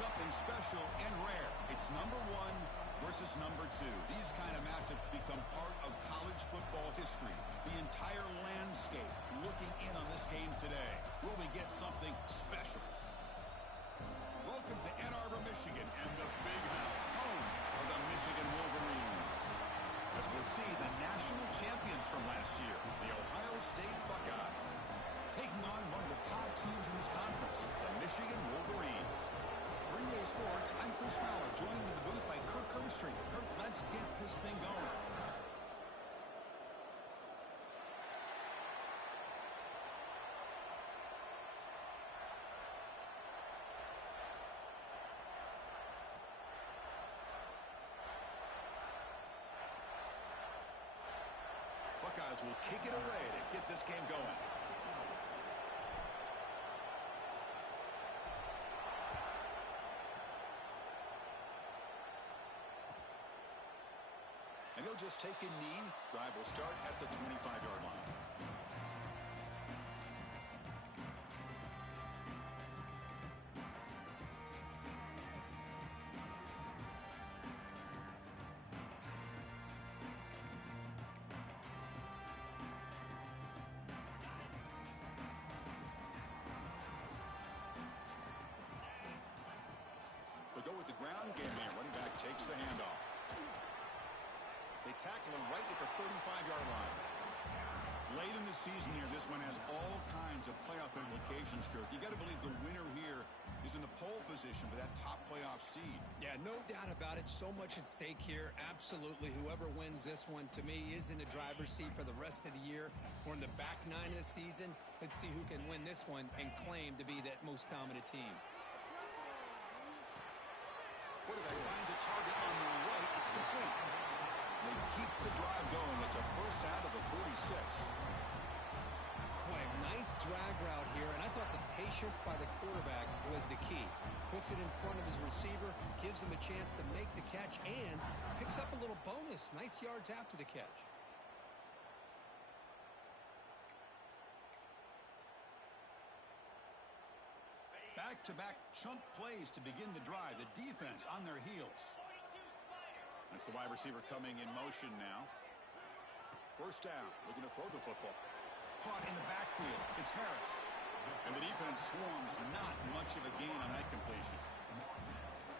something special and rare. It's number 1 versus number 2. These kind of matchups become part of college football history. The entire landscape looking in on this game today. Will we get something special? Welcome to Ann Arbor, Michigan, and the Big House, home of the Michigan Wolverines. As we'll see, the national champions from last year, the Ohio State Buckeyes, taking on one of the top teams in this conference, the Michigan Wolverines. For EA Sports, I'm Chris Fowler, joined in the booth by Kirk Herbstreit. Kirk, let's get this thing going. Buckeyes will kick it away to get this game going. And he'll just take a knee. Drive will start at the 25-yard line. They'll go with the ground game here. Running back takes the handoff. They tackle him right at the 35-yard line. Late in the season here, this one has all kinds of playoff implications, Kirk. You got to believe the winner here is in the pole position for that top playoff seed. Yeah, no doubt about it. So much at stake here. Absolutely. Whoever wins this one, to me, is in the driver's seat for the rest of the year. We're in the back 9 of the season. Let's see who can win this one and claim to be that most dominant team. Quarterback finds a target on the right. It's complete. They keep the drive going. It's a first out of the 46. Boy, nice drag route here, and I thought the patience by the quarterback was the key. Puts it in front of his receiver, gives him a chance to make the catch, and picks up a little bonus. Nice yards after the catch. Back-to-back chunk plays to begin the drive. The defense on their heels. That's the wide receiver coming in motion now. First down, looking to throw the football. Caught in the backfield. It's Harris. And the defense swarms. Not much of a gain on that completion.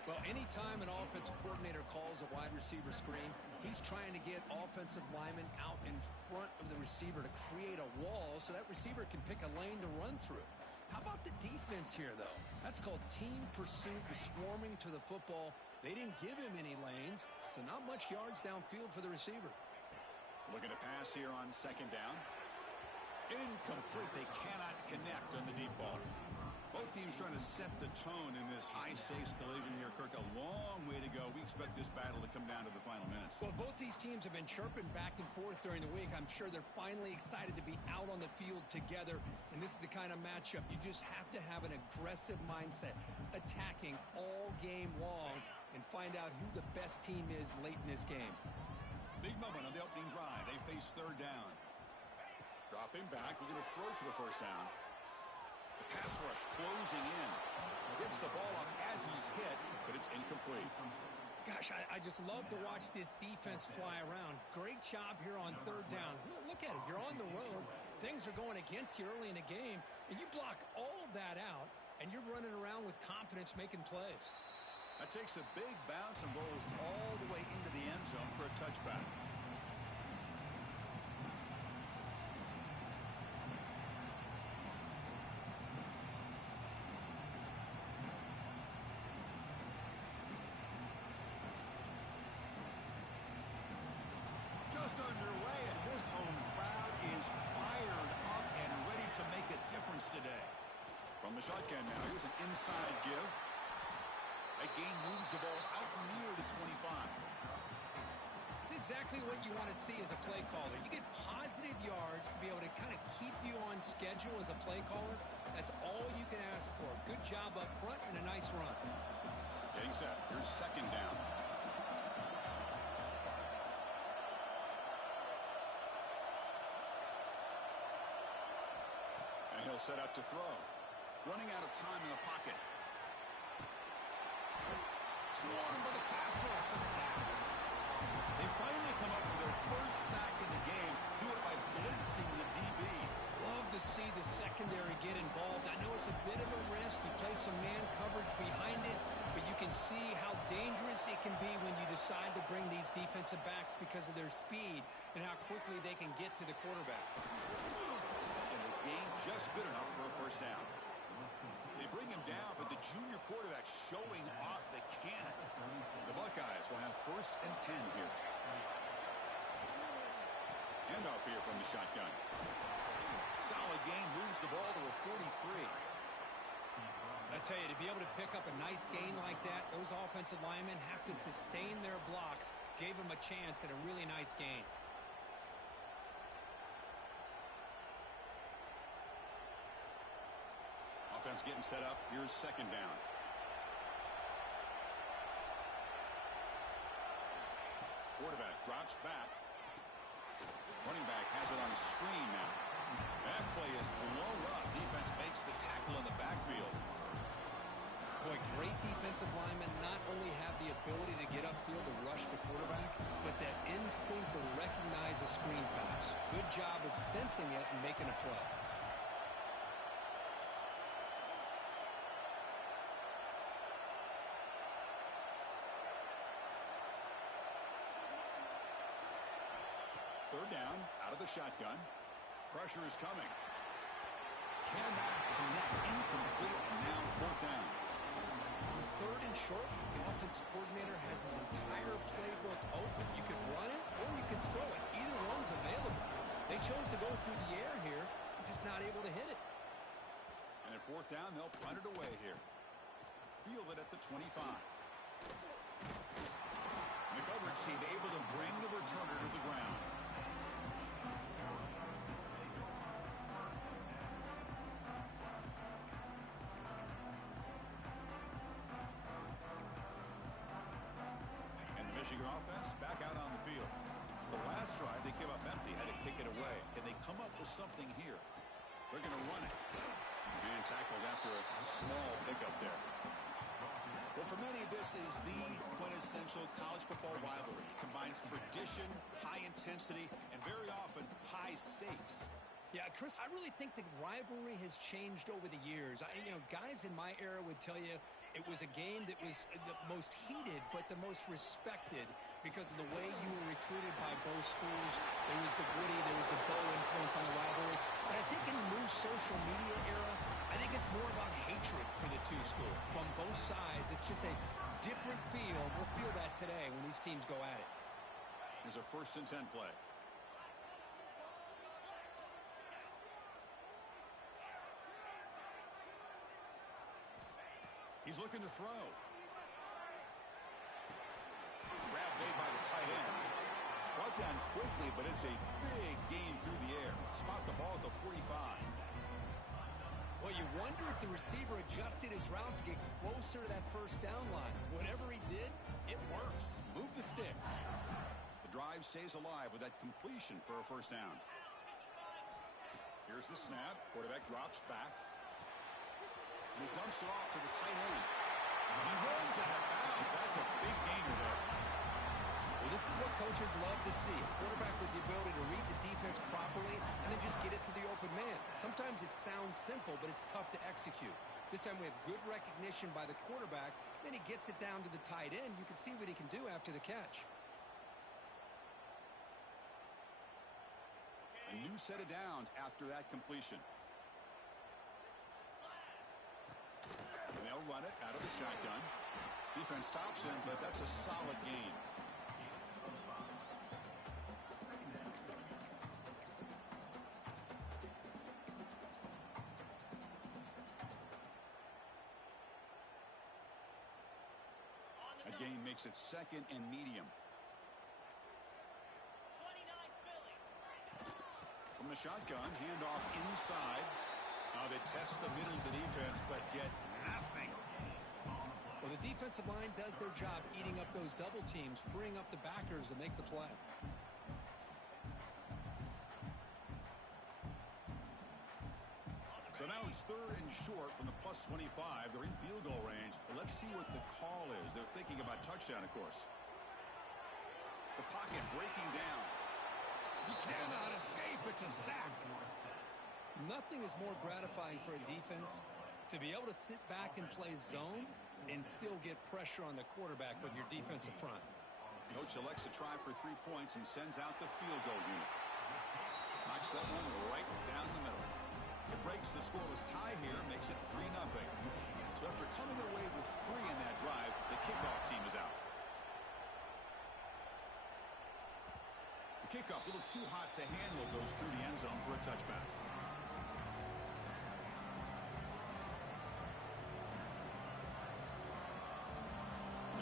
Well, anytime an offensive coordinator calls a wide receiver screen, he's trying to get offensive linemen out in front of the receiver to create a wall so that receiver can pick a lane to run through. How about the defense here, though? That's called team pursuit, the swarming to the football. They didn't give him any lanes, so not much yards downfield for the receiver. Looking to pass here on second down. Incomplete. They cannot connect on the deep ball. Both teams trying to set the tone in this high-stakes collision here, Kirk. A long way to go. We expect this battle to come down to the final minutes. Well, both these teams have been chirping back and forth during the week. I'm sure they're finally excited to be out on the field together, and this is the kind of matchup you just have to have an aggressive mindset, attacking all game long, and find out who the best team is late in this game. Big moment on the opening drive. They face third down. Dropping back. We're going to throw for the first down. The pass rush closing in. Gets the ball up as he's hit, but it's incomplete. Gosh, I just love to watch this defense fly around. Great job here on third down. Look at it. You're on the road. Things are going against you early in the game, and you block all of that out, and you're running around with confidence making plays. That takes a big bounce and rolls all the way into the end zone for a touchback. Just underway, and this home crowd is fired up and ready to make a difference today. From the shotgun now, here's an inside give. That gain moves the ball out near the 25. It's exactly what you want to see as a play caller. You get positive yards to be able to kind of keep you on schedule as a play caller. That's all you can ask for. Good job up front and a nice run. Getting set. Here's second down. And he'll set up to throw. Running out of time in the pocket. swarmed by the pass rush. A sack. They finally come up with their first sack of the game. Do it by blitzing the DB. Love to see the secondary get involved. I know it's a bit of a risk. You play some man coverage behind it, but you can see how dangerous it can be when you decide to bring these defensive backs because of their speed and how quickly they can get to the quarterback. And the game just good enough for a first down. They bring him down, but the junior quarterback showing off the cannon. The Buckeyes will have 1st and 10 here. Handoff here from the shotgun. Solid gain, moves the ball to a 43. I tell you, to be able to pick up a nice gain like that, those offensive linemen have to sustain their blocks. Gave them a chance at a really nice gain. Offense getting set up. Here's 2nd down. Quarterback drops back. Running back has it on a screen now. That play is blown up. Defense makes the tackle in the backfield. Boy, great defensive linemen not only have the ability to get upfield to rush the quarterback, but that instinct to recognize a screen pass. Good job of sensing it and making a play. Third down, out of the shotgun. Pressure is coming. Cannot connect, incomplete, and now 4th down. On 3rd and short, the offensive coordinator has his entire playbook open. You could run it or you could throw it. Either one's available. They chose to go through the air here. They're just not able to hit it. And at 4th down, they'll punt it away here. Field it at the 25. And the coverage team able to bring the returner to the ground. Michigan offense back out on the field. The last drive they came up empty, had to kick it away. Can they come up with something here? They're going to run it. And tackled after a small pickup there. Well, for many, this is the quintessential college football rivalry. It combines tradition, high intensity, and very often high stakes. Yeah, Chris, I really think the rivalry has changed over the years. Guys in my era would tell you it was a game that was the most heated but the most respected because of the way you were recruited by both schools. There was the Woody, there was the Bo influence on the rivalry. But I think in the new social media era, I think it's more about hatred for the two schools. From both sides, it's just a different feel. We'll feel that today when these teams go at it. Here's a 1st and 10 play. He's looking to throw. Grab made by the tight end. Brought down quickly, but it's a big gain through the air. Spot the ball at the 45. Well, you wonder if the receiver adjusted his route to get closer to that 1st down line. Whatever he did, it works. Move the sticks. The drive stays alive with that completion for a 1st down. Here's the snap. Quarterback drops back. And he dumps it off to the tight end. He runs out of bounds. That's a big gainer there. Well, this is what coaches love to see. A quarterback with the ability to read the defense properly and then just get it to the open man. Sometimes it sounds simple, but it's tough to execute. This time we have good recognition by the quarterback. Then he gets it down to the tight end. You can see what he can do after the catch. A new set of downs after that completion. And they'll run it out of the shotgun. Defense stops him, but that's a solid gain. A gain makes it 2nd and medium. From the shotgun, handoff inside. Now they test the middle of the defense, but get nothing. Well, the defensive line does their job eating up those double teams, freeing up the backers to make the play. So now it's 3rd and short from the plus 25. They're in field goal range. But let's see what the call is. They're thinking about touchdown, of course. The pocket breaking down. He cannot escape. It's a sack. Nothing is more gratifying for a defense to be able to sit back and play zone and still get pressure on the quarterback with your defensive front. Coach elects to try for 3 points and sends out the field goal unit. Knocks that one right down the middle. It breaks the scoreless tie here, makes it 3-0. So after coming away with 3 in that drive, the kickoff team is out. The kickoff a little too hot to handle, goes through the end zone for a touchback.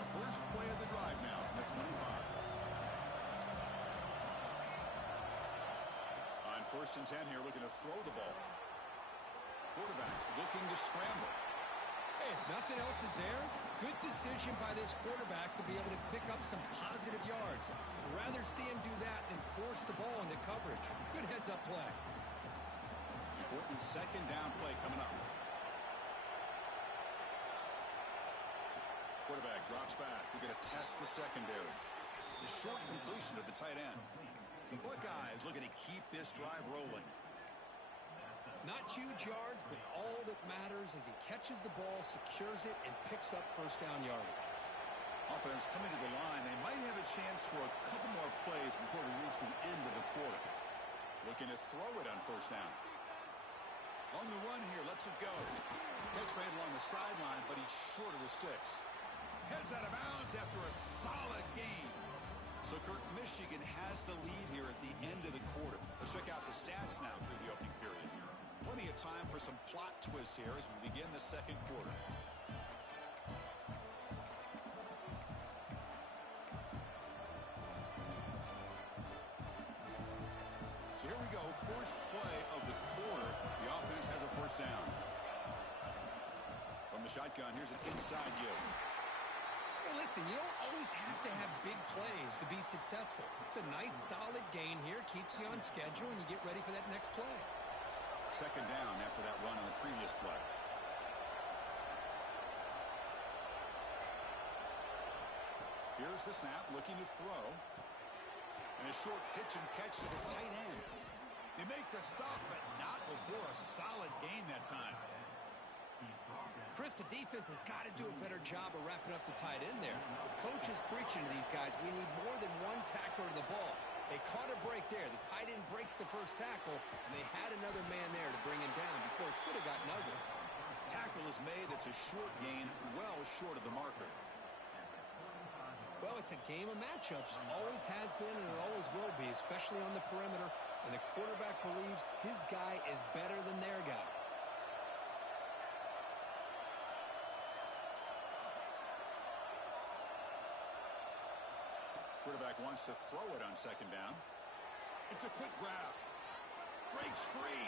The first play of the drive now from the 25. On 1st and 10 here, looking to throw the ball. Quarterback looking to scramble. Hey, if nothing else is there, good decision by this quarterback to be able to pick up some positive yards. I'd rather see him do that than force the ball into coverage. Good heads-up play. Important 2nd down play coming up. Quarterback drops back. We're going to test the secondary. The short completion of the tight end. The Buckeyes looking to keep this drive rolling. Not huge yards, but all that matters is he catches the ball, secures it, and picks up 1st down yardage. Offense coming to the line. They might have a chance for a couple more plays before we reach the end of the quarter. Looking to throw it on 1st down. On the run here, lets it go. Catch made along the sideline, but he's short of the sticks. Heads out of bounds after a solid gain. So, Kirk, Michigan has the lead here at the end of the quarter. Let's check out the stats now through the opening period. Plenty of time for some plot twists here as we begin the 2nd quarter. So here we go. First play of the quarter. The offense has a 1st down. From the shotgun, here's an inside give. Hey, listen, you don't always have to have big plays to be successful. It's a nice, solid gain here. Keeps you on schedule, and you get ready for that next play. 2nd down after that run on the previous play. Here's the snap, looking to throw. And a short pitch and catch to the tight end. They make the stop, but not before a solid gain that time. Chris, the defense has got to do a better job of wrapping up the tight end there. The coach is preaching to these guys, we need more than one tackler to the ball. They caught a break there. The tight end breaks the 1st tackle, and they had another man there to bring him down before it could have gotten ugly. Tackle is made. It's a short gain, well short of the marker. Well, it's a game of matchups. Always has been, and it always will be, especially on the perimeter. And the quarterback believes his guy is better than their guy. Quarterback wants to throw it on 2nd down. It's a quick grab. Breaks free.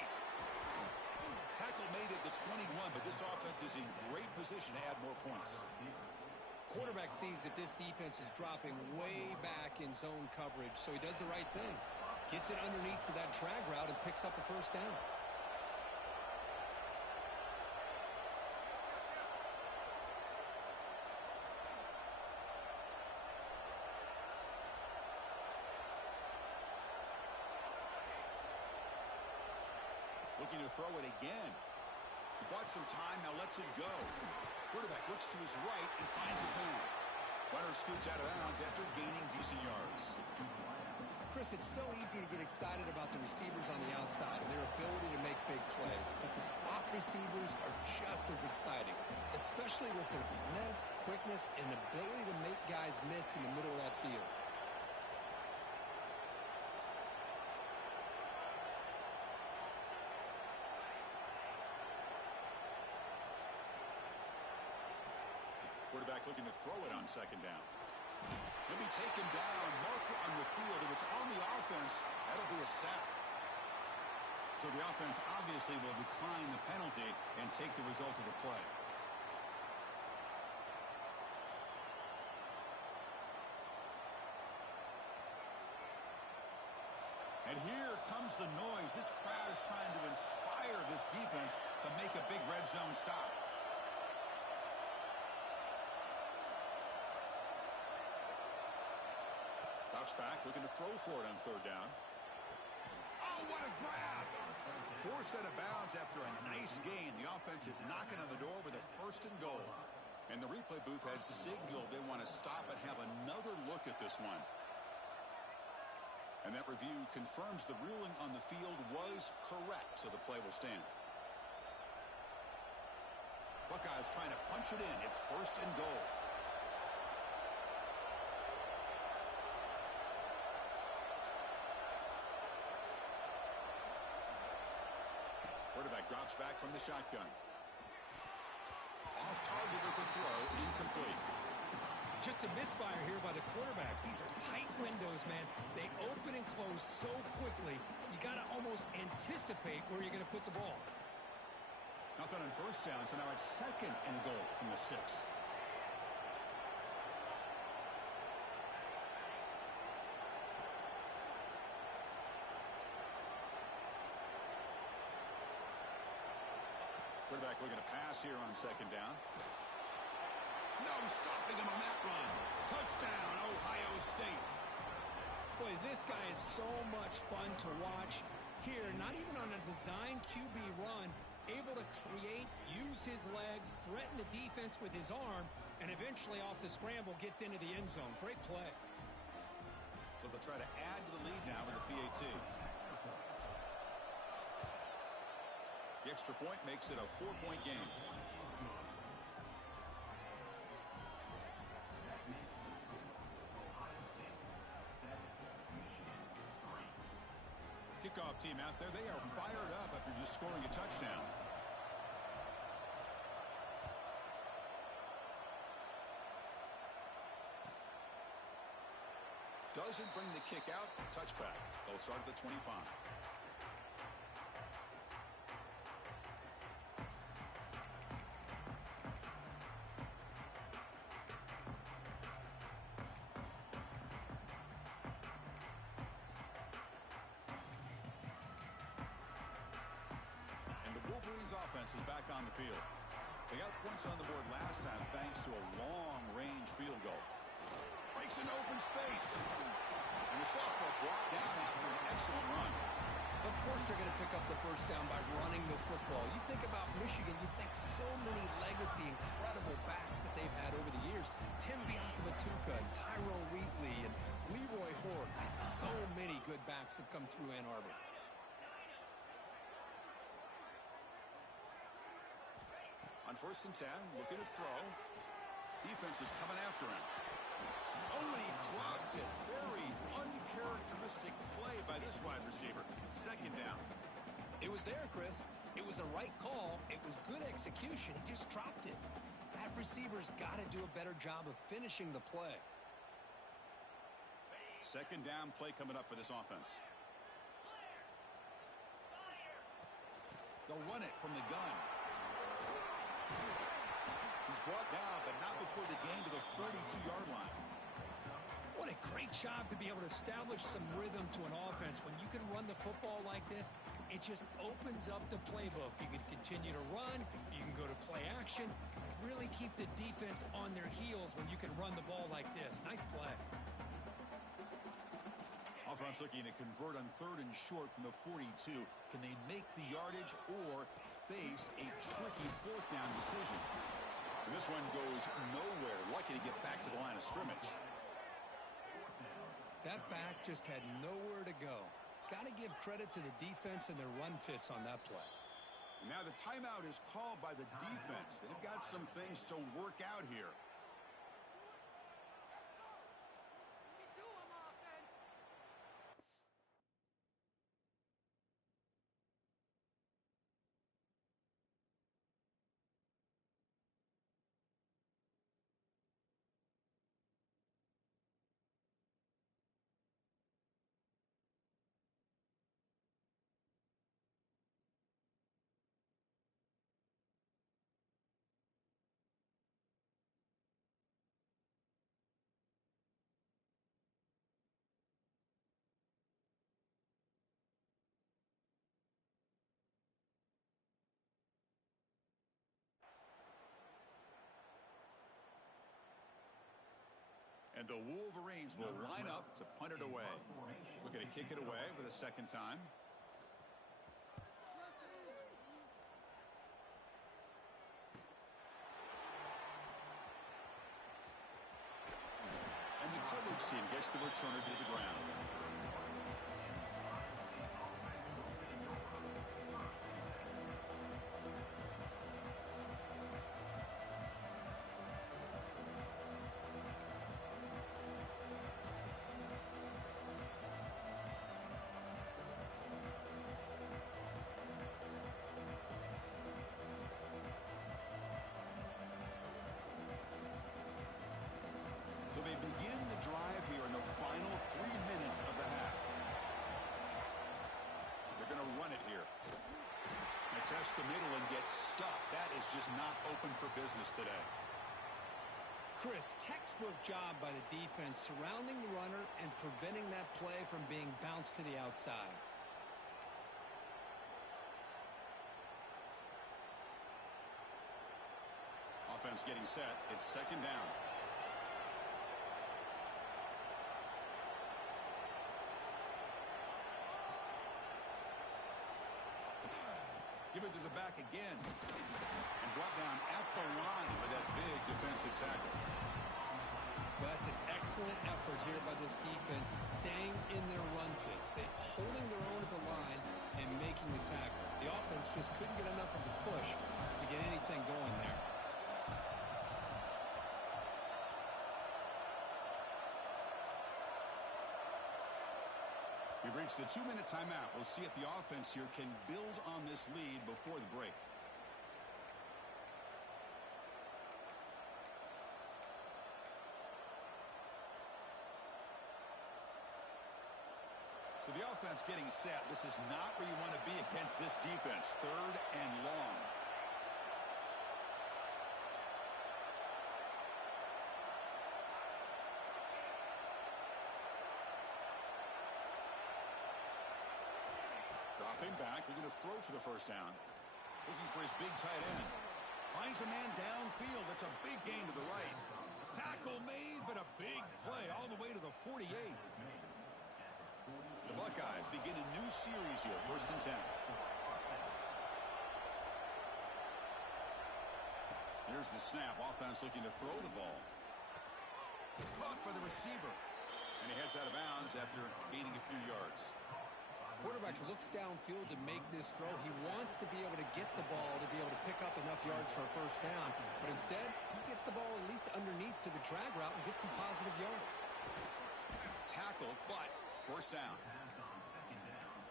Tackle made at the 21, but this offense is in great position to add more points. Quarterback sees that this defense is dropping way back in zone coverage, so he does the right thing. Gets it underneath to that drag route and picks up a 1st down. Looking to throw it again. He bought some time, now lets it go. Quarterback looks to his right and finds his man. Runner scoots out of bounds after gaining decent yards. Chris, it's so easy to get excited about the receivers on the outside and their ability to make big plays, but the slot receivers are just as exciting, especially with their finesse, quickness, and ability to make guys miss in the middle of that field. Quarterback looking to throw it on 2nd down. He'll be taken down. Marker on the field. If it's on the offense, that'll be a sack. So the offense obviously will decline the penalty and take the result of the play. And here comes the noise. This crowd is trying to inspire this defense to make a big red zone stop. Drops back, looking to throw for it on third down. Oh, what a grab! Forced out of bounds after a nice gain. The offense is knocking on the door with a first and goal. And the replay booth has signaled they want to stop and have another look at this one. And that review confirms the ruling on the field was correct, so the play will stand. Buckeyes trying to punch it in. It's first and goal. Quarterback drops back from the shotgun. Off target with a throw, incomplete. Just a misfire here by the quarterback. These are tight windows, man. They open and close so quickly. You got to almost anticipate where you're going to put the ball. Nothing on first down, so now it's second and goal from the 6. Quarterback looking to pass here on second down. No stopping him on that run. Touchdown, Ohio State. Boy, this guy is so much fun to watch here. Not even on a design QB run, able to create, use his legs, threaten the defense with his arm, and eventually off the scramble gets into the end zone. Great play. So they'll try to add to the lead now in the PAT. The extra point makes it a 4-point game. Kickoff team out there. They are fired up after just scoring a touchdown. Doesn't bring the kick out. Touchback. They'll start at the 25. Offense is back on the field. They got points on the board last time thanks to a long-range field goal. Breaks into open space. And the sophomore brought down after an excellent run. Of course they're going to pick up the first down by running the football. You think about Michigan, you think so many legacy, incredible backs that they've had over the years. Tim Biakabatuka, Tyrone Wheatley, and Leroy Hort. So many good backs have come through Ann Arbor. On first and 10, looking to throw. Defense is coming after him. Oh, and he dropped it. Very uncharacteristic play by this wide receiver. Second down. It was there, Chris. It was the right call. It was good execution. He just dropped it. That receiver's got to do a better job of finishing the play. Second down play coming up for this offense. They'll run it from the gun. He's brought down, but not before the gain to the 42-yard line. What a great job to be able to establish some rhythm to an offense. When you can run the football like this, it just opens up the playbook. You can continue to run, you can go to play action, and really keep the defense on their heels when you can run the ball like this. Nice play. Offense looking to convert on third and short from the 42. Can they make the yardage or face a tricky fourth down decision? And this one goes nowhere. Lucky to get back to the line of scrimmage. That back just had nowhere to go. Got to give credit to the defense and their run fits on that play. And now the timeout is called by the defense. They've got some things to work out here. And the Wolverines will line up to punt it away. Looking to kick it away for the second time. And the coverage team gets the returner to the ground. So they begin the drive here in the final 3 minutes of the half. They're going to run it here. They test the middle and get stuck. That is just not open for business today. Chris, textbook job by the defense surrounding the runner and preventing that play from being bounced to the outside. Offense getting set. It's second down. Give it to the back again. And brought down at the line with that big defensive tackle. That's an excellent effort here by this defense, staying in their run fits. They're holding their own at the line and making the tackle. The offense just couldn't get enough of a push to get anything going there. We've reached the 2-minute timeout. We'll see if the offense here can build on this lead before the break. So the offense getting set. This is not where you want to be against this defense. Third and long. Dropping back, they're going to throw for the first down. Looking for his big tight end. Finds a man downfield. That's a big gain to the right. Tackle made, but a big play all the way to the 48. The Buckeyes begin a new series here, 1st and 10. Here's the snap. Offense looking to throw the ball. Caught by the receiver. And he heads out of bounds after gaining a few yards. Quarterback looks downfield to make this throw. He wants to be able to get the ball to be able to pick up enough yards for a first down. But instead, he gets the ball at least underneath to the drag route and gets some positive yards. Tackle, but first down.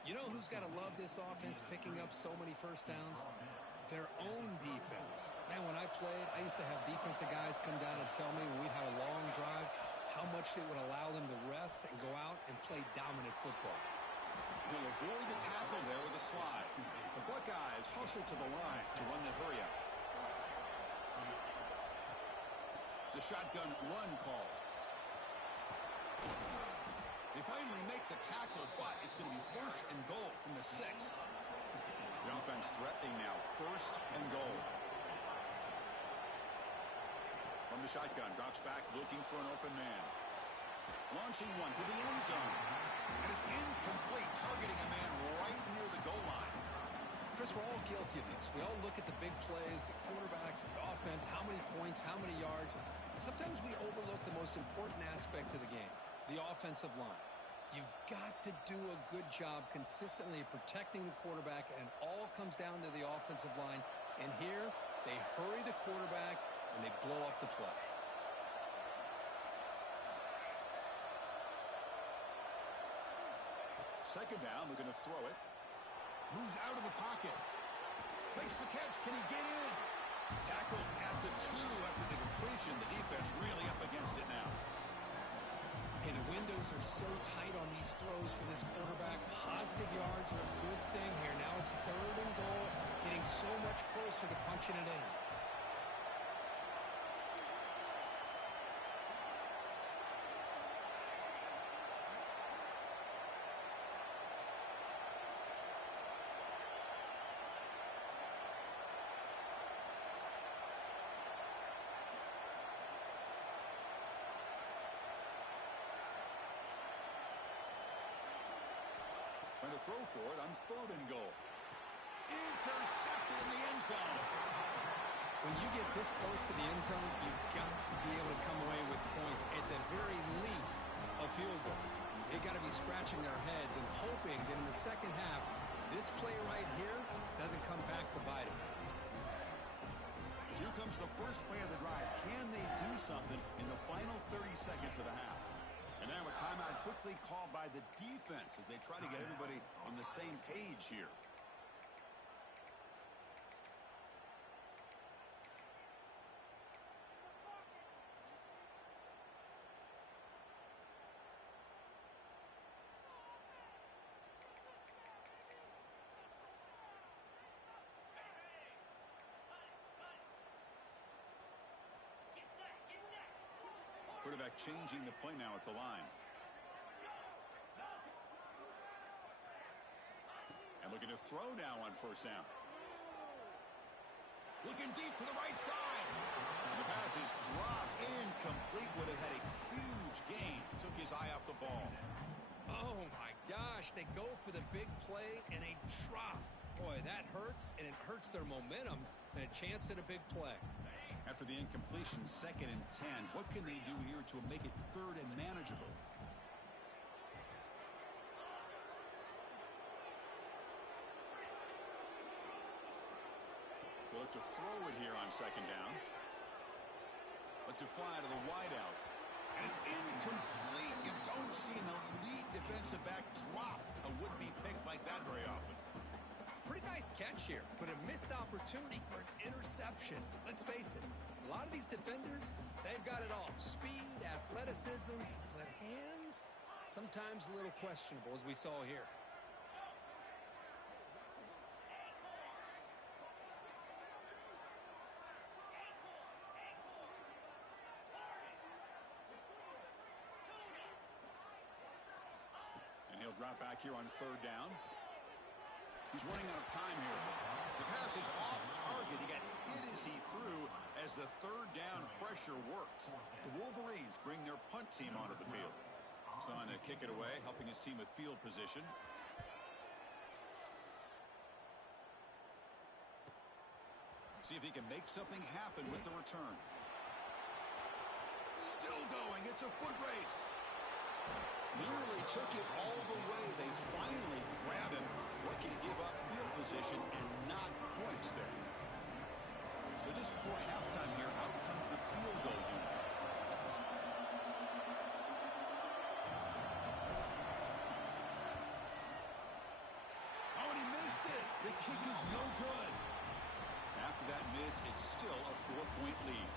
You know who's got to love this offense picking up so many first downs? Their own defense. Man, when I played, I used to have defensive guys come down and tell me when we'd have a long drive how much it would allow them to rest and go out and play dominant football. He'll avoid the tackle there with a slide. The Buckeyes hustle to the line to run the hurry up. It's a shotgun run call. They finally make the tackle, but it's going to be 1st and goal from the 6. The offense threatening now, 1st and goal. From the shotgun, drops back, looking for an open man. Launching one to the end zone. And it's incomplete, targeting a man right near the goal line. Chris, we're all guilty of this. We all look at the big plays, the quarterbacks, the offense, how many points, how many yards. And sometimes we overlook the most important aspect of the game, the offensive line. You've got to do a good job consistently protecting the quarterback, and it all comes down to the offensive line. And here, they hurry the quarterback, and they blow up the play. Second down, we're going to throw it. Moves out of the pocket. Makes the catch. Can he get in? Tackled at the 2 after the completion. The defense really up against it now. Hey, the windows are so tight on these throws for this quarterback. Positive yards are a good thing here. Now it's 3rd and goal, getting so much closer to punching it in. to throw for it on 3rd and goal. Intercepted in the end zone. When you get this close to the end zone, you've got to be able to come away with points, at the very least a field goal. They got to be scratching their heads and hoping that in the second half, this play right here doesn't come back to bite them. Here comes the first play of the drive. Can they do something in the final 30 seconds of the half? And now a timeout quickly called by the defense as they try to get everybody on the same page here. Quarterback changing the play now at the line. And looking to throw now on 1st down. Looking deep to the right side. And the pass is dropped. Incomplete. Would have had a huge gain. Took his eye off the ball. Oh, my gosh. They go for the big play and a drop. Boy, that hurts, and it hurts their momentum and a chance at a big play. After the incompletion, 2nd and 10. What can they do here to make it 3rd and manageable? They look to throw it here on 2nd down. Lets it fly to the wideout. And it's incomplete. You don't see an elite defensive back drop a would-be pick like that very often. Pretty nice catch here, but a missed opportunity for an interception. Let's face it, a lot of these defenders, they've got it all. Speed, athleticism, but hands, sometimes a little questionable, as we saw here. And he'll drop back here on 3rd down. He's running out of time here. The pass is off target. He got hit as he threw as the 3rd down pressure worked. The Wolverines bring their punt team onto the field. He's on to kick it away, helping his team with field position. See if he can make something happen with the return. Still going. It's a foot race. Nearly took it all the way. They finally grab him. What can he give up field position and not points there? So just before halftime here, out comes the field goal unit. Oh, and he missed it. The kick is no good. After that miss, it's still a 4-point lead.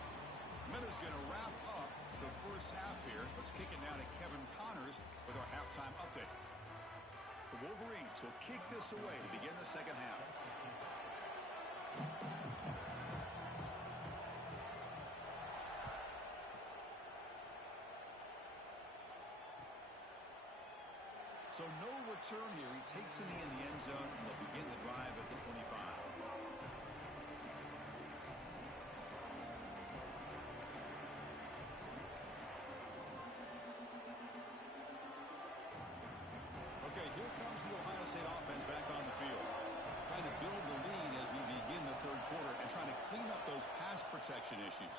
Miller's going to wrap up the first half here. Let's kick it now to Kevin Connors with our halftime update. The Wolverines will kick this away to begin the second half. So no return here. He takes it in the end zone, and they'll begin the drive at the 25. Okay, here comes the Ohio State offense back on the field. Trying to build the lead as we begin the 3rd quarter and trying to clean up those pass protection issues.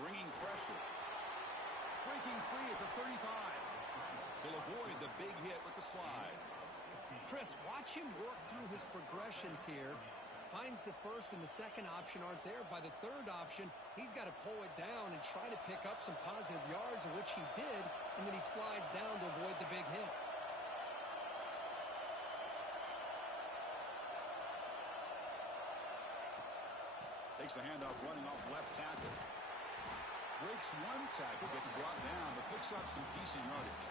Bringing pressure. Breaking free at the 35. They'll avoid the big hit with the slide. Chris, watch him work through his progressions here. Finds the 1st and the 2nd option aren't there. By the 3rd option, he's got to pull it down and try to pick up some positive yards, of which he did, and then he slides down to avoid the big hit. Takes the handoff, running off left tackle. Breaks one tackle, gets brought down, but picks up some decent yardage.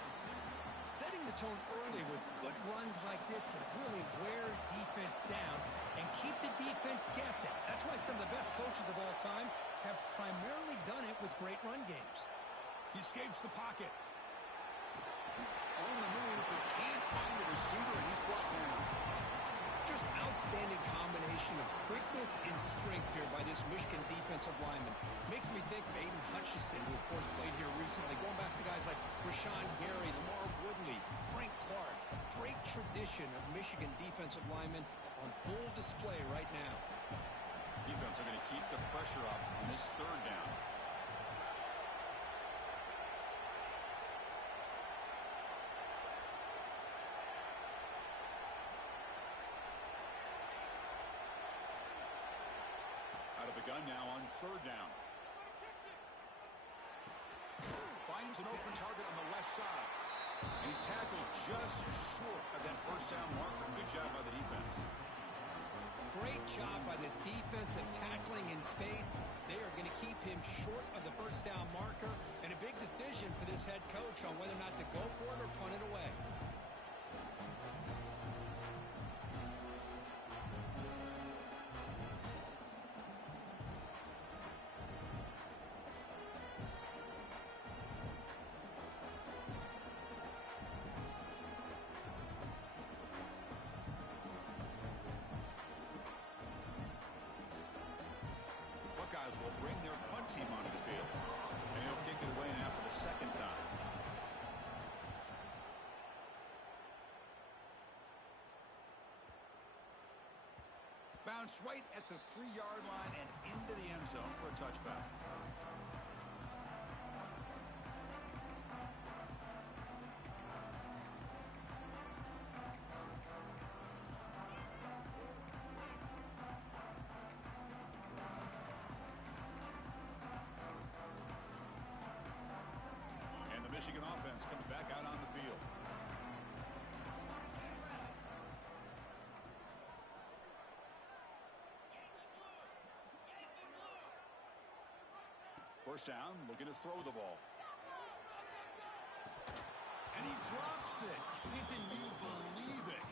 Setting the tone early with good runs like this can really wear defense down and keep the defense guessing. That's why some of the best coaches of all time have primarily done it with great run games. He escapes the pocket. On the move, but can't find the receiver, and he's brought down. Just outstanding combination of quickness and strength here by this Michigan defensive lineman. Makes me think of Aiden Hutchinson, who of course played here recently. Going back to guys like Rashawn Gary, Lamar Woodley, Frank Clark. Great tradition of Michigan defensive linemen on full display right now. Defense are going to keep the pressure up in this third down. Out of the gun now on third down. Finds an open target on the left side. And he's tackled just short of that first down marker. Good job by the defense. Great job by this defensive tackling in space. They are going to keep him short of the first down marker. And a big decision for this head coach on whether or not to go for it or punt it away. Buckeyes will bring their punt team onto the field. And he'll kick it away now for the second time. Bounce right at the 3-yard line and into the end zone for a touchback. Michigan offense comes back out on the field. First down, looking to throw the ball. And he drops it. Can you believe it?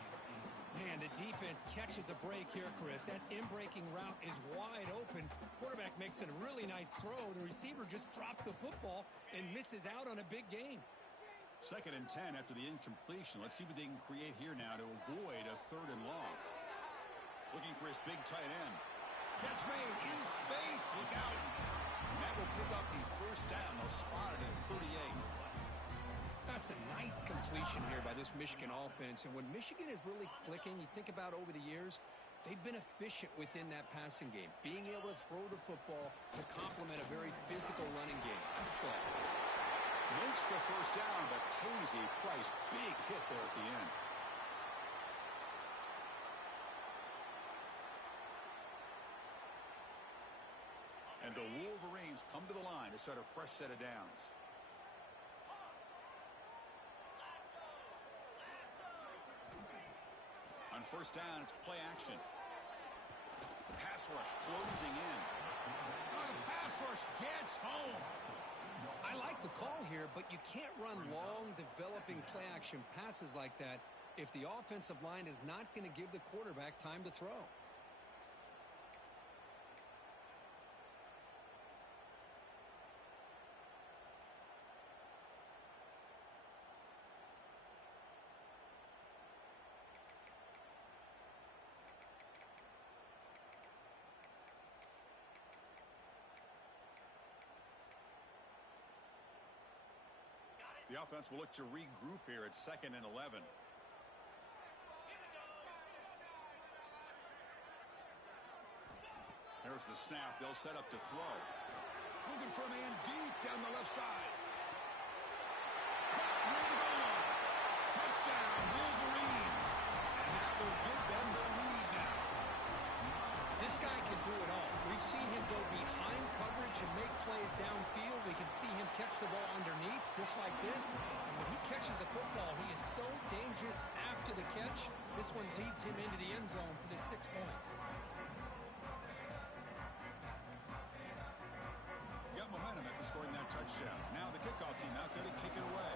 Man, the defense catches a break here, Chris. That in-breaking route is wide open. Quarterback makes it a really nice throw. The receiver just dropped the football and misses out on a big gain. 2nd and 10 after the incompletion. Let's see what they can create here now to avoid a 3rd and long. Looking for his big tight end. Catch made in space. Look out. And that will pick up the first down. They'll spot it at 38. That's a nice completion here by this Michigan offense. And when Michigan is really clicking, you think about over the years, they've been efficient within that passing game. Being able to throw the football to complement a very physical running game. Nice play. Makes the first down, but pays a price. Big hit there at the end. And the Wolverines come to the line to start a fresh set of downs. On first down, it's play action. Pass rush closing in. Oh, the pass rush gets home. I like the call here, but you can't run long, developing play-action passes like that if the offensive line is not going to give the quarterback time to throw. The offense will look to regroup here at 2nd and 11. There's the snap. They'll set up to throw. Looking for a man deep down the left side. Touchdown, Wolverines. And that will give them the lead now. This guy can do it all. We've seen him go behind coverage and make plays downfield. We can see him catch the ball underneath, just like this. And when he catches a football, he is so dangerous after the catch. This one leads him into the end zone for the 6 points. Got momentum after scoring that touchdown. Now the kickoff team out there to kick it away.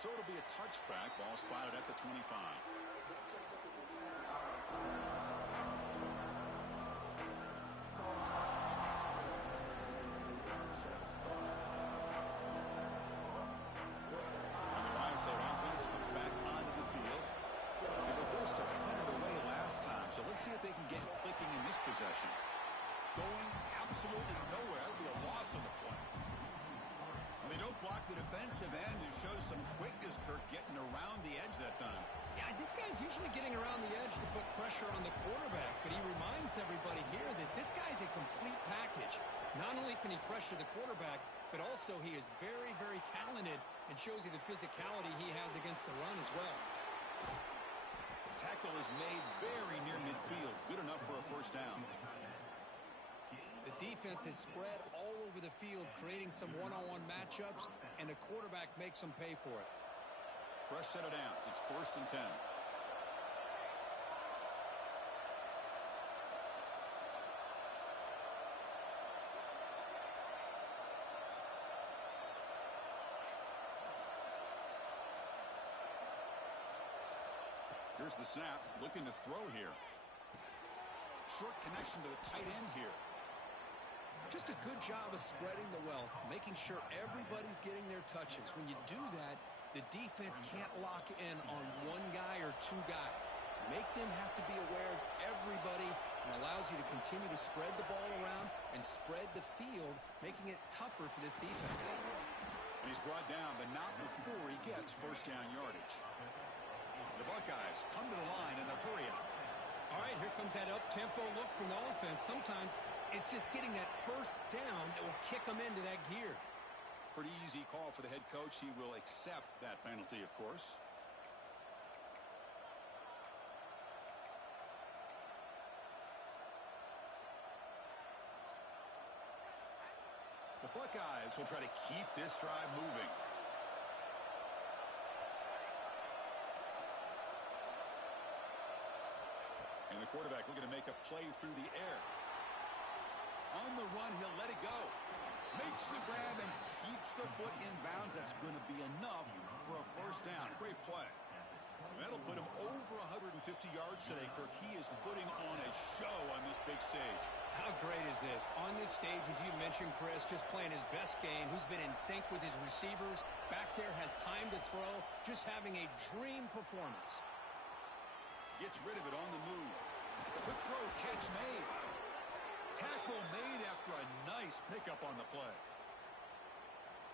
So it'll be a touchback. Ball spotted at the 25. And the Ohio State offense comes back onto the field. They were forced to punt it away last time, so let's see if they can get clicking in this possession. Going absolutely nowhere. That'll be a loss on the play. defensive end who shows some quickness, Kirk, getting around the edge that time. Yeah, this guy's usually getting around the edge to put pressure on the quarterback, but he reminds everybody here that this guy's a complete package. Not only can he pressure the quarterback, but also he is very, very talented and shows you the physicality he has against the run as well. Tackle is made very near midfield. Good enough for a first down. The defense is spread all over the field, creating some one-on-one matchups, and the quarterback makes them pay for it. Fresh set of downs. It's 1st and 10. Here's the snap. Looking to throw here. Short connection to the tight end here. Just a good job of spreading the wealth, making sure everybody's getting their touches. When you do that, the defense can't lock in on one guy or two guys. Make them have to be aware of everybody, and allows you to continue to spread the ball around and spread the field, making it tougher for this defense. And he's brought down, but not before he gets first down yardage. The Buckeyes come to the line in the hurry up. All right, here comes that up-tempo look from the offense. Sometimes it's just getting that first down that will kick them into that gear. Pretty easy call for the head coach. He will accept that penalty, of course. The Buckeyes will try to keep this drive moving. And the quarterback looking to make a play through the air. On the run, he'll let it go. Makes the grab and keeps the foot in bounds. That's going to be enough for a first down. Great play. That'll put him over 150 yards today, Kirk. He is putting on a show on this big stage. How great is this? On this stage, as you mentioned, Chris, just playing his best game. He's been in sync with his receivers. Back there, has time to throw. Just having a dream performance. Gets rid of it on the move. Quick throw, catch made. Tackle made after a nice pickup on the play.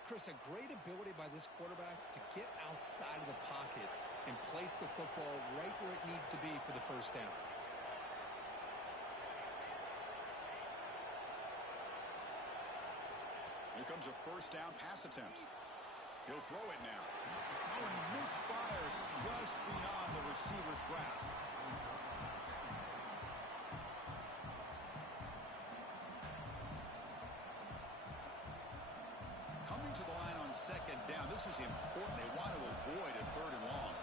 Chris, a great ability by this quarterback to get outside of the pocket and place the football right where it needs to be for the first down. Here comes a first down pass attempt. He'll throw it now. Oh, and he misfires just beyond the receiver's grasp. Coming to the line on second down. This is important. They want to avoid a 3rd and long.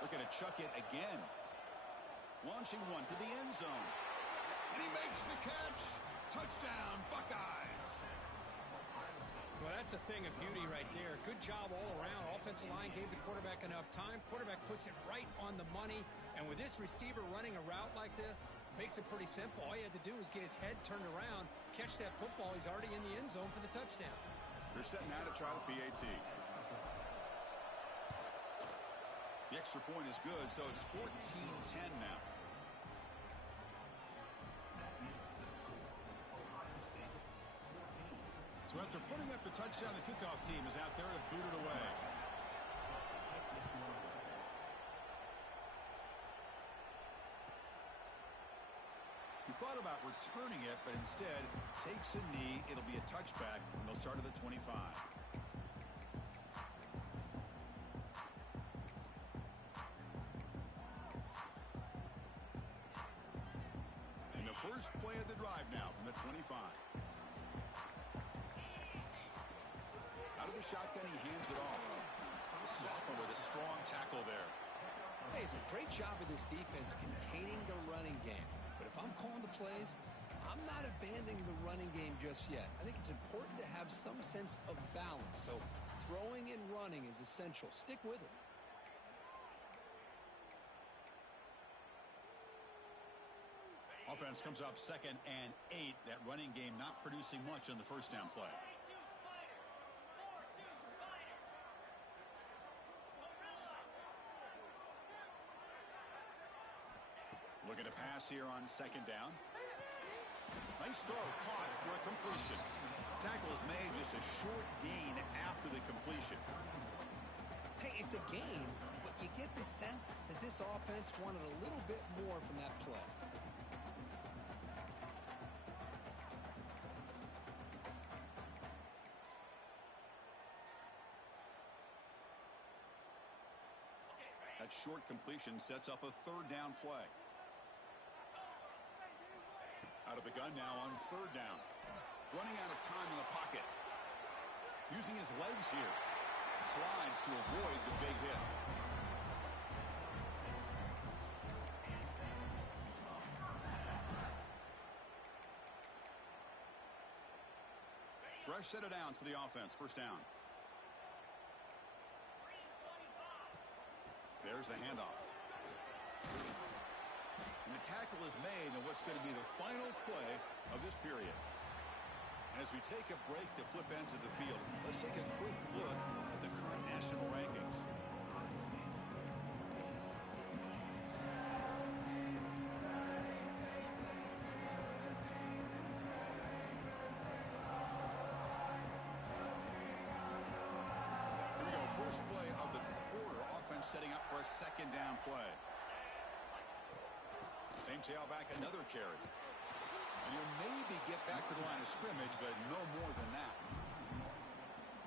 Looking to chuck it again. Launching one to the end zone. And he makes the catch. Touchdown, Buckeyes. Well, that's a thing of beauty right there. Good job all around. Offensive line gave the quarterback enough time. Quarterback puts it right on the money. And with this receiver running a route like this, makes it pretty simple. All you had to do was get his head turned around, catch that football. He's already in the end zone for the touchdown. They're setting out to try the PAT. The extra point is good, so it's 14-10 now. So after putting up the touchdown, the kickoff team is out there to boot it away. He thought about returning it, but instead takes a knee. It'll be a touchback, and they'll start at the 25. And the first play of the drive now from the 25. Out of the shotgun, he hands it off. The sophomore with a strong tackle there. Hey, it's a great job of this defense containing the running game. But if I'm calling the plays, I'm not abandoning the running game just yet. I think it's important to have some sense of balance. So throwing and running is essential. Stick with it. Offense comes up 2nd and 8. That running game not producing much on the first down play. Looking to pass here on second down. Nice throw, caught for a completion. Tackle is made, just a short gain after the completion. Hey, it's a gain, but you get the sense that this offense wanted a little bit more from that play. That short completion sets up a third down play. Out of the gun now on third down. Running out of time in the pocket. Using his legs here. Slides to avoid the big hit. Fresh set of downs for the offense. First down. There's the handoff. And the tackle is made in what's going to be the final play of this period. And as we take a break to flip into the field, let's take a quick look at the current national rankings. Here we go. First play of the quarter. Offense setting up for a second down play. Same tailback, another carry. And you'll maybe get back to the line of scrimmage, but no more than that.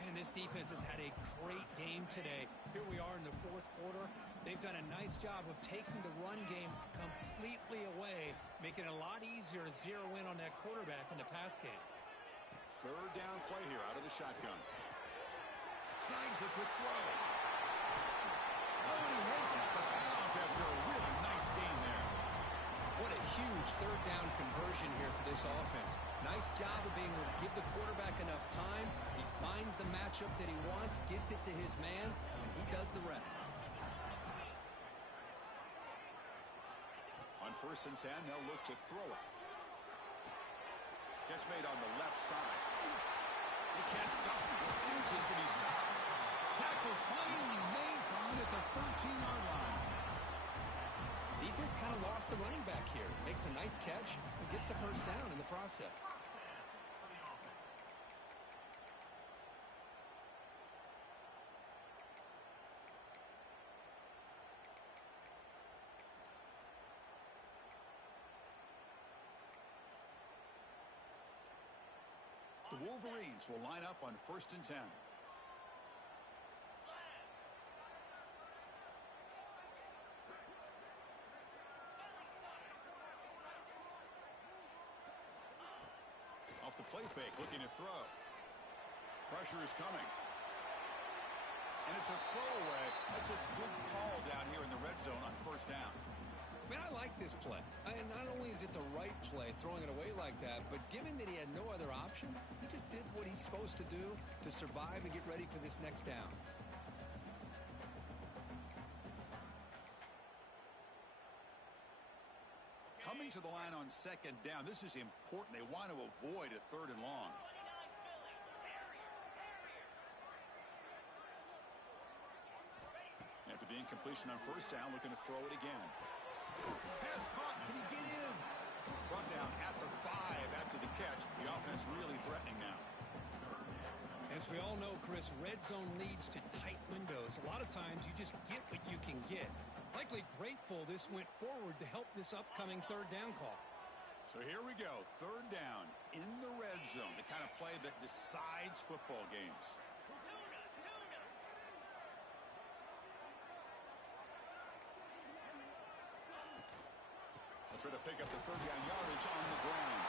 Man, this defense has had a great game today. Here we are in the fourth quarter. They've done a nice job of taking the run game completely away, making it a lot easier to zero in on that quarterback in the pass game. Third down play here out of the shotgun. Snags the quick throw. Oh, and he heads out of bounds after a really nice game there. What a huge third down conversion here for this offense. Nice job of being able to give the quarterback enough time. He finds the matchup that he wants, gets it to his man, and he does the rest. On 1st and 10, they'll look to throw it. Catch made on the left side. He can't stop. Refuses to be stopped. Tackle finally maintained at the 13-yard line. Defense kind of lost the running back here. Makes a nice catch and gets the first down in the process. The Wolverines will line up on 1st and 10. Off the play fake, looking to throw. Pressure is coming. And it's a throwaway. That's a good call down here in the red zone on 1st down. Man, I like this play. And not only is it the right play, throwing it away like that, but given that he had no other option, he just did what he's supposed to do to survive and get ready for this next down. Coming to the line on 2nd down, this is important. They want to avoid a 3rd and long. After the incompletion on 1st down, looking to throw it again. Pass caught. Can he get in? Brought down at the 5 after the catch. The offense really threatening now. As we all know, Chris, red zone leads to tight windows. A lot of times you just get what you can get. Likely grateful this went forward to help this upcoming 3rd down call. So here we go. 3rd down in the red zone. The kind of play that decides football games. They'll try to pick up the 3rd down yardage on the ground.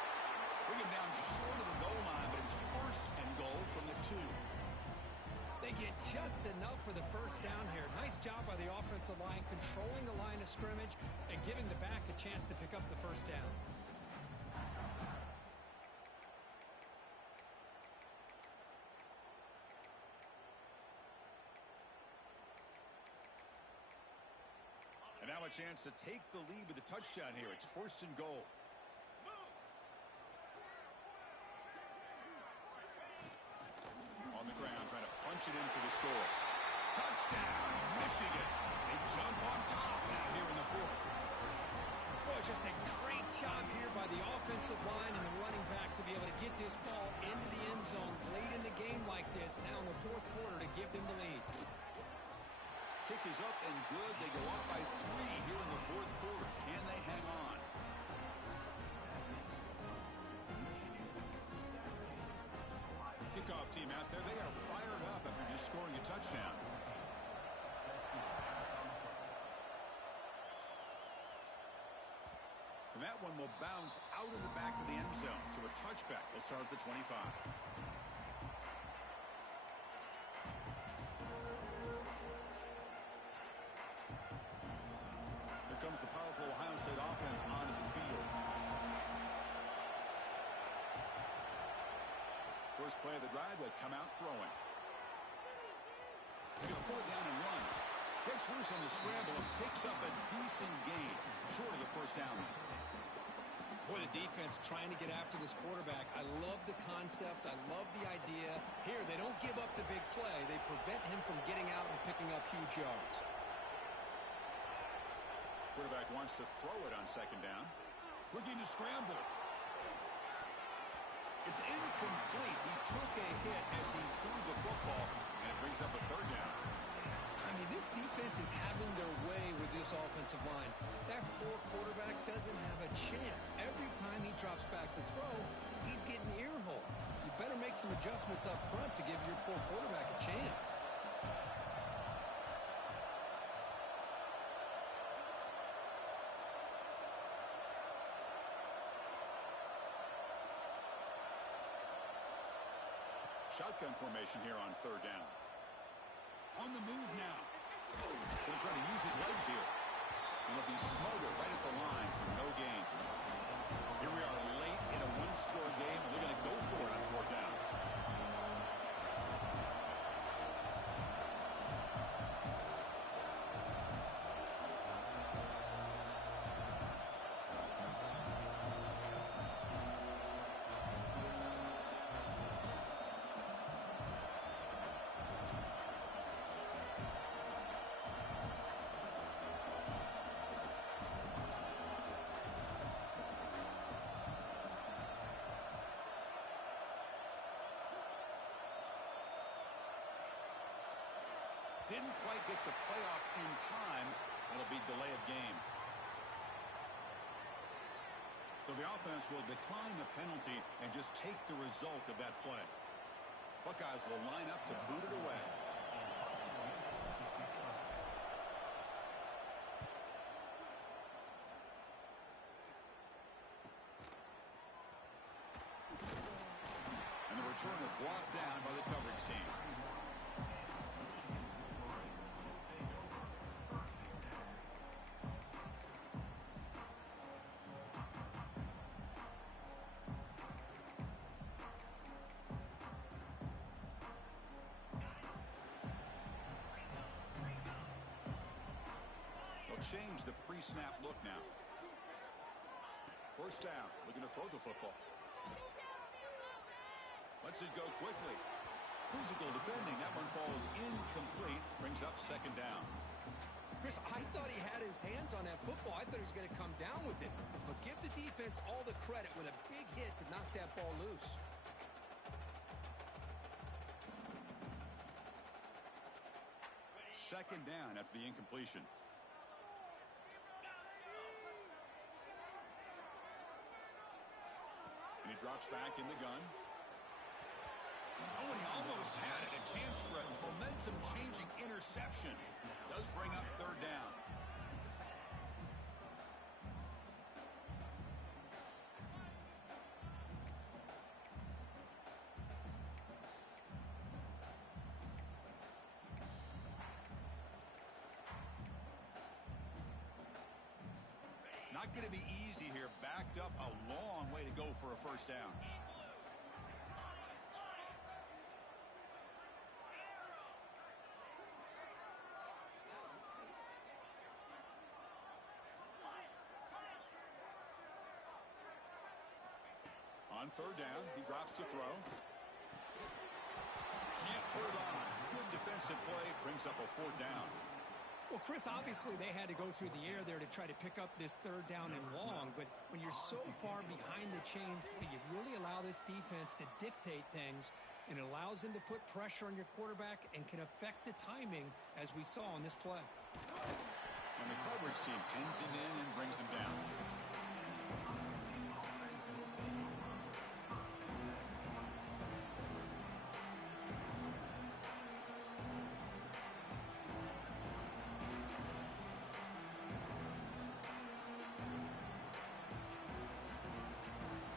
Bring him down short of the goal line, but it's 1st and goal from the 2. They get just enough for the first down here. Nice job by the offensive line, controlling the line of scrimmage and giving the back a chance to pick up the first down. And now a chance to take the lead with a touchdown here. It's 1st and goal. On the ground, trying to punch it in for the score. Touchdown, Michigan. They jump on top now here in the 4th. Boy, just a great job here by the offensive line and the running back to be able to get this ball into the end zone late in the game like this, now in the fourth quarter, to give them the lead. Kick is up and good. They go up by 3 here in the fourth quarter. Can they hang on? Kickoff team out there. They are fired up after just scoring a touchdown. And that one will bounce out of the back of the end zone. So a touchback will start at the 25. Here comes the powerful Ohio State offense onto the field. First play of the drive, they come out throwing. He's going to pull it down and run. Gets loose on the scramble and picks up a decent gain, short of the first down. Boy, the defense trying to get after this quarterback. I love the concept. I love the idea. Here, they don't give up the big play. They prevent him from getting out and picking up huge yards. Quarterback wants to throw it on second down. Looking to scramble. It's incomplete. He took a hit as he threw the football, and it brings up a third down. I mean, this defense is having their way with this offensive line. That poor quarterback doesn't have a chance. Every time he drops back to throw, he's getting earhole. You better make some adjustments up front to give your poor quarterback a chance. Shotgun formation here on third down. On the move now. Going to try to use his legs here. And he'll be smothered right at the line for no gain. Here we are late in a one-score game. They're going to go for it on fourth down. Didn't quite get the playoff in time. It'll be delay of game. So the offense will decline the penalty and just take the result of that play. Buckeyes will line up to boot it away. And the returner brought down by the coverage team. Change the pre-snap look now. First down, looking to throw the football. Lets it go quickly. Physical defending. That one falls incomplete. Brings up second down. Chris, I thought he had his hands on that football. I thought he was going to come down with it. But give the defense all the credit with a big hit to knock that ball loose. Second down after the incompletion. And he drops back in the gun. Oh, and he almost had it. A chance for a momentum-changing interception. Does bring up third down. Not going to be easy here. Backed up a long way to go for a first down. On third down, he drops to throw. Can't hold on. Good defensive play. Brings up a fourth down. Well, Chris, obviously they had to go through the air there to try to pick up this third down and long, but when you're so far behind the chains, boy, you really allow this defense to dictate things, and it allows them to put pressure on your quarterback and can affect the timing, as we saw on this play. And the coverage team pins him in and brings him down.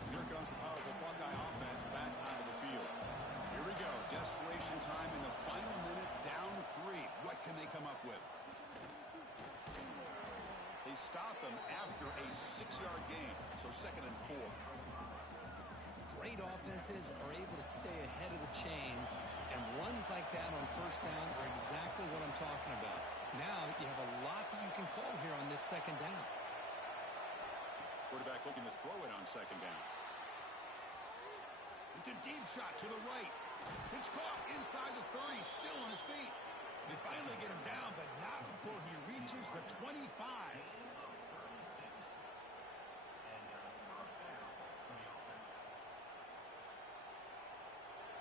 Here comes the powerful Buckeye offense back onto the field. Here we go. Desperation time in the final minute, down 3. What can they come up with? They stop him after a 6-yard gain, so 2nd and 4. Great offenses are able to stay ahead of the chains, and runs like that on first down are exactly what I'm talking about. Now you have a lot that you can call here on this 2nd down. Quarterback looking to throw it on 2nd down. It's a deep shot to the right. It's caught inside the 30, still on his feet. They finally get him down, but not before he reaches the 25.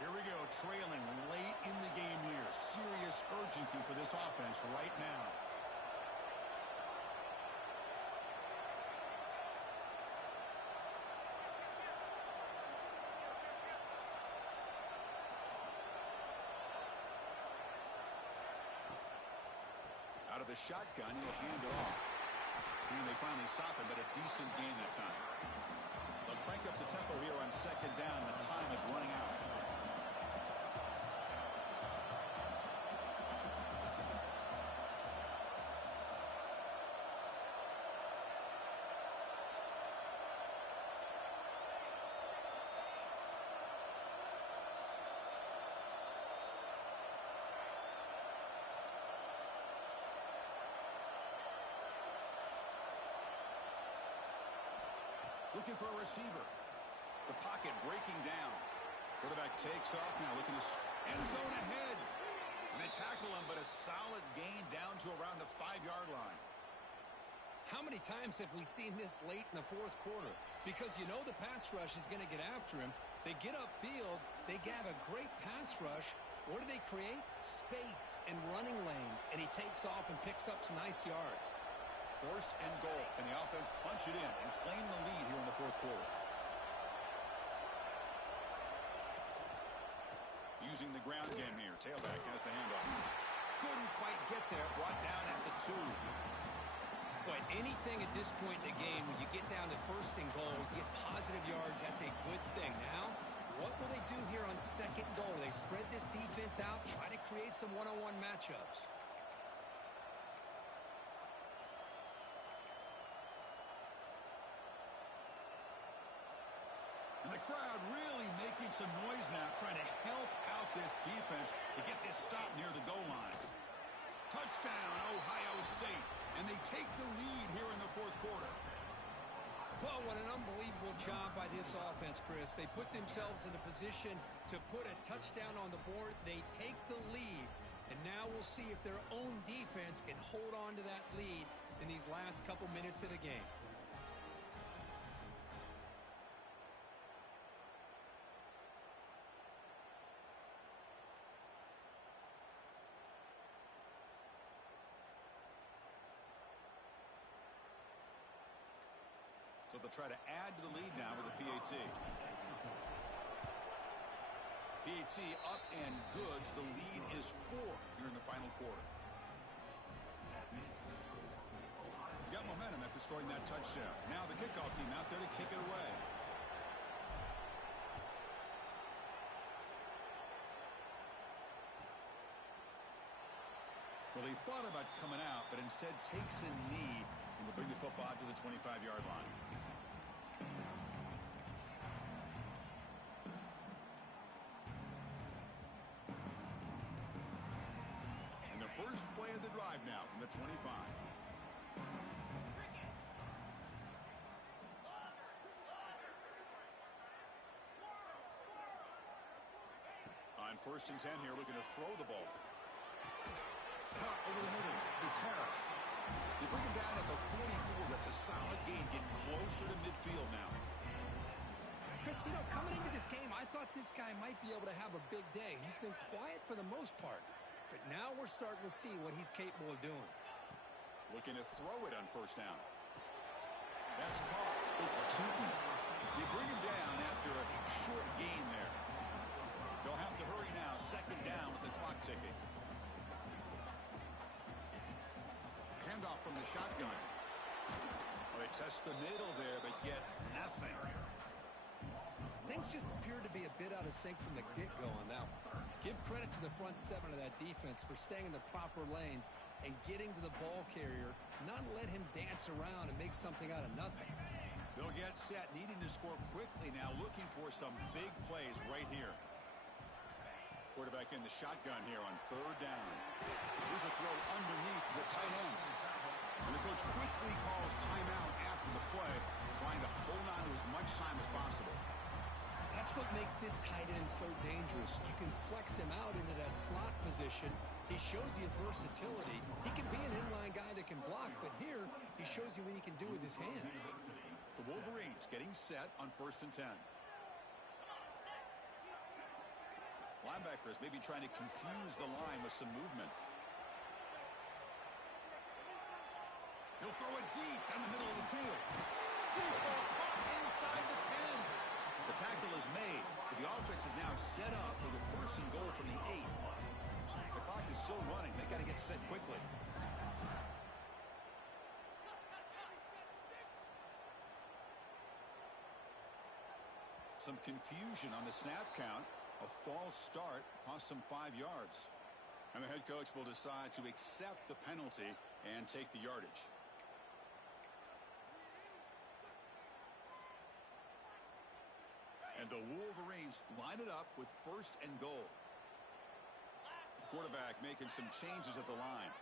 Here we go, trailing late in the game here. Serious urgency for this offense right now. Out of the shotgun, he'll hand it off. They finally stop him, but a decent gain that time. They'll crank up the tempo here on 2nd down. The time is running out. Looking for a receiver. The pocket breaking down. Quarterback takes off now, looking to end zone ahead. And they tackle him, but a solid gain down to around the 5-yard line. How many times have we seen this late in the 4th quarter? Because you know the pass rush is going to get after him. They get upfield. They have a great pass rush. What do they create? Space and running lanes. And he takes off and picks up some nice yards. 1st and goal. Can the offense punch it in and claim the lead here in the 4th quarter? Using the ground game here. Tailback has the handoff. Couldn't quite get there. Brought down at the 2. But anything at this point in the game, when you get down to 1st and goal, you get positive yards, that's a good thing. Now, what will they do here on 2nd goal? They spread this defense out, try to create some one-on-one matchups. And the crowd really making some noise now, trying to help out this defense to get this stop near the goal line. Touchdown, Ohio State. And they take the lead here in the 4th quarter. Well, what an unbelievable job by this offense, Chris. They put themselves in a position to put a touchdown on the board. They take the lead. And now we'll see if their own defense can hold on to that lead in these last couple minutes of the game. So they'll try to add to the lead now with a PAT. PAT up and good. So the lead is 4 here in the final quarter. Got momentum after scoring that touchdown. Now the kickoff team out there to kick it away. Well, he thought about coming out, but instead takes a knee and will bring the football out to the 25-yard line. And the first play of the drive now from the 25. On 1st and 10 here, looking to throw the ball. Caught over the middle. It's It's Harris. They bring him down at the 44. That's a solid gain, getting closer to midfield now. Chris, coming into this game, I thought this guy might be able to have a big day. He's been quiet for the most part, but now we're starting to see what he's capable of doing. Looking to throw it on first down. That's caught. It's Tootin. They bring him down after a short gain there. They'll have to hurry now. Second down with the clock ticking. Handoff from the shotgun. Well, they test the middle there, but get nothing. Things just appear to be a bit out of sync from the get-go on that one. Give credit to the front seven of that defense for staying in the proper lanes and getting to the ball carrier, not let him dance around and make something out of nothing. They'll get set, needing to score quickly now, looking for some big plays right here. Quarterback in the shotgun here on third down. Here's a throw underneath the tight end. And the coach quickly calls timeout after the play, trying to hold on to as much time as possible. That's what makes this tight end so dangerous. You can flex him out into that slot position. He shows you his versatility. He can be an inline guy that can block, but here he shows you what he can do with his hands. The Wolverines getting set on 1st and 10. Linebackers maybe trying to confuse the line with some movement. He'll throw it deep in the middle of the field. Caught inside the 10. The tackle is made, but the offense is now set up with a 1st and goal from the 8. The clock is still running. They got to get set quickly. Some confusion on the snap count. A false start cost them 5 yards. And the head coach will decide to accept the penalty and take the yardage. And the Wolverines line it up with 1st and goal. The quarterback making some changes at the line.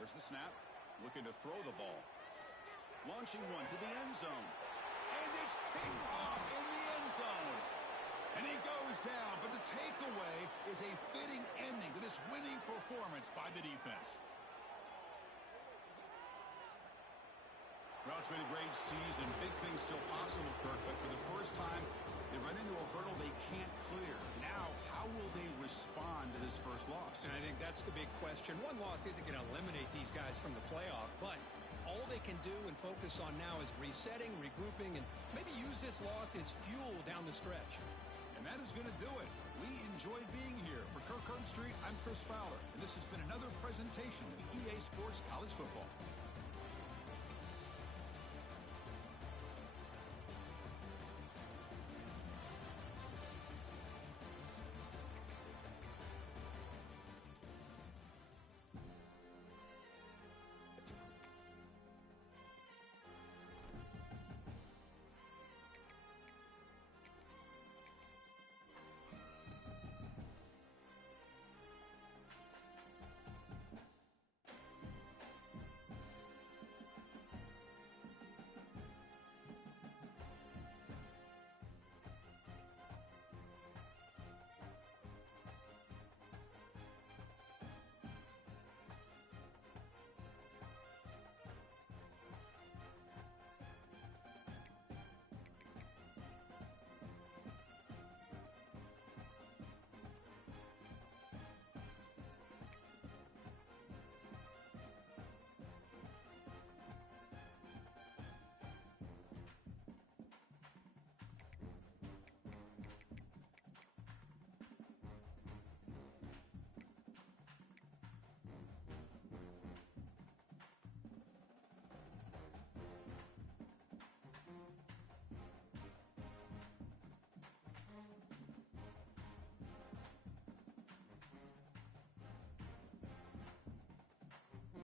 There's the snap. Looking to throw the ball. Launching one to the end zone. And it's picked off in the end zone. And he goes down, but the takeaway is a fitting ending to this winning performance by the defense. Well, it's been a great season. Big things still possible, Kirk, but for the first time, they run into a hurdle they can't clear. Now, how will they respond to this first loss? And I think that's the big question. One loss isn't going to eliminate these guys from the playoff, but all they can do and focus on now is resetting, regrouping, and maybe use this loss as fuel down the stretch. And that is going to do it. We enjoyed being here. For Kirk Herbstreit, I'm Chris Fowler, and this has been another presentation of EA Sports College Football.